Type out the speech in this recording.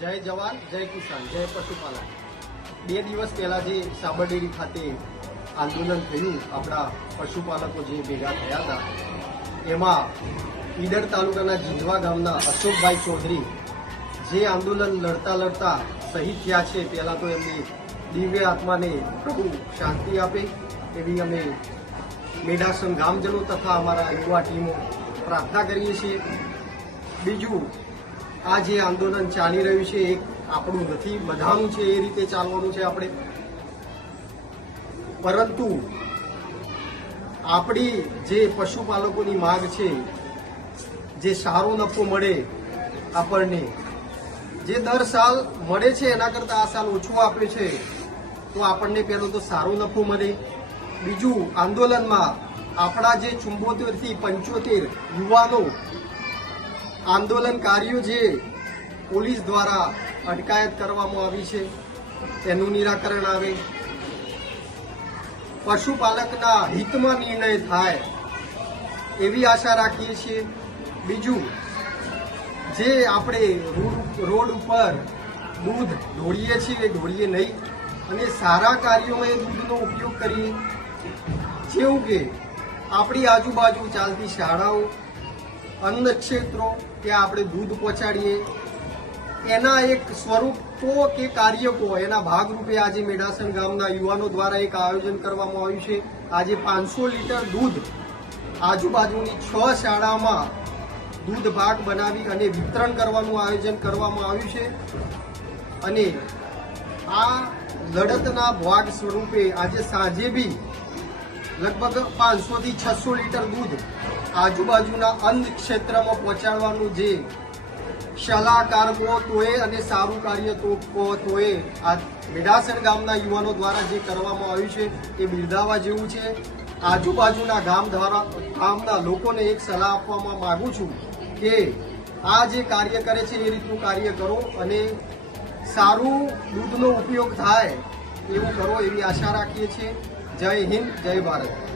જય જવાન જય કિસાન જય પશુપાલન। 2 દિવસ પહેલા જે સાબરડેરી ખાતે આંદોલન થયું, આપણા પશુપાલકો જે ભેગા થયા હતા, એમાં ઈડર તાલુકાના જીંજવા ગામના અશોકભાઈ ચૌધરી જે આંદોલન લડતા લડતા શહીદ થયા છે, પહેલા તો એમની દિવ્ય આત્માને પ્રભુ શાંતિ આપે એવી અમે મેઢાસણ ગામજનો તથા અમારા યુવા ટીમો પ્રાર્થના કરીએ છીએ। બીજું, આ જે આંદોલન ચાલી રહ્યું છે એક આપણું નથી, બધાનું છે, એ રીતે ચાલવાનું છે આપણે, પરંતુ આપણી જે પશુપાલકોની માંગ છે, જે સારો નફો મળે આપણને, જે દર સાલ મળે છે એના કરતાં આ સાલ ઓછો આપે છે, તો આપણને પહેલો તો સારો નફો મળે। બીજું, આંદોલનમાં આપણા જે 74 થી 75 યુવાનો આંદોલનકારીઓ જે પોલીસ દ્વારા અટકાયત કરવામાં આવી છે તેનું નિરાકરણ આવે, પશુપાલકના હિતમાં નિર્ણય થાય એવી આશા રાખીએ છીએ। બીજું, જે આપણે રોડ ઉપર દૂધ ઢોળીએ છીએ એ ઢોળીએ નહીં અને સારા કાર્યોમાં એ દૂધનો ઉપયોગ કરીએ, જેવું કે આપણી આજુબાજુ ચાલતી શાળાઓ, અન્ન ક્ષેત્રો, ત્યાં આપણે દૂધ પહોંચાડીએ, એના એક સ્વરૂપો કે કાર્યકો એના ભાગરૂપે આજે મેઢાસણ ગામના યુવાનો દ્વારા એક આયોજન કરવામાં આવ્યું છે। આજે 500 લીટર દૂધ આજુબાજુની 6 શાળામાં દૂધ ભાગ બનાવી અને વિતરણ કરવાનું આયોજન કરવામાં આવ્યું છે અને આ લડતના ભાગ સ્વરૂપે આજે સાંજે બી લગભગ 500 થી 600 લીટર દૂધ આજુબાજુના અન્ન ક્ષેત્રમાં પહોંચાડવાનું જે સલાહકાર તોય અને સારું કાર્ય તોય આ મેઢાસણ ગામના યુવાનો દ્વારા જે કરવામાં આવ્યું છે એ બિરદાવવા જેવું છે। આજુબાજુના ગામના લોકોને એક સલાહ આપવામાં માંગુ છું કે આ જે કાર્ય કરે છે એ રીતનું કાર્ય કરો અને સારું દૂધનો ઉપયોગ થાય એવું કરો એવી આશા રાખીએ છીએ। જય હિન્દ, જય ભારત।